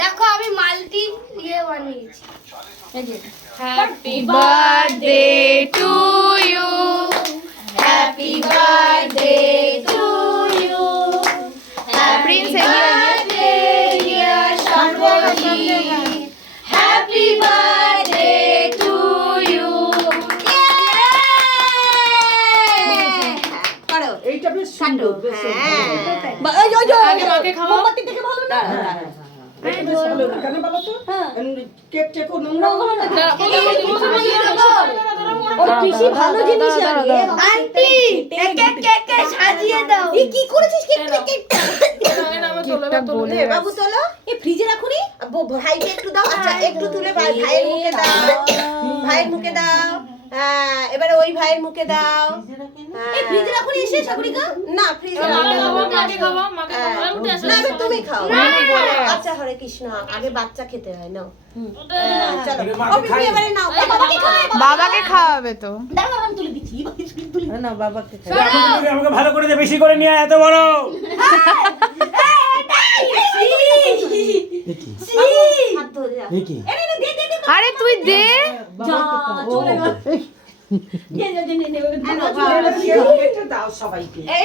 দেখো আমি মাল্টি ইয়ে বানিয়েছি। Happy birthday to you, happy birthday to you, happy birthday dear Sarbajit, happy birthday to you. করো এইটা বেশ সুন্দর, বেশ সুন্দর। আগে মাকে খাওয়াও। এটা বেশ ভালো না, কেন বলো তো? কেক টেক ও নোংরা হলো না। ওর পিসি ভালো জিনিস আনবে। আন্টি কেক সাজিয়ে দাও। এই কি করেছিস কেকটা? কেকটা বলে বাবু তোলো, এই ফ্রিজে রাখুনি। ভাইকে একটু দাও। আচ্ছা একটু তুলে ভাইয়ের মুখে দাও, ভাইয়ের মুখে দাও। হ্যাঁ এবারে ওই ভাইয়ের মুখে দাও। এই ফ্রিজে রাখুনি এসে সাগরিকা? না ফ্রিজে না, এবার তুমি খাও। আচ্ছা হরে কৃষ্ণ, আগে বাচ্চা খেতে হয় না। চলো ও পিপি এবারে নাও। বাবাকে খাও। বাবাকে খাওয়াবে তো। দাঁড়াও আমি তুলে দিচ্ছি। না বাবাকে আমাকে ভালো করে দে, বেশি করে নিয়ে আয়, এত বড়। হাত ধরে যা। কি আরে তুই দে। যা চলে গেল। দাও সবাইকে। এই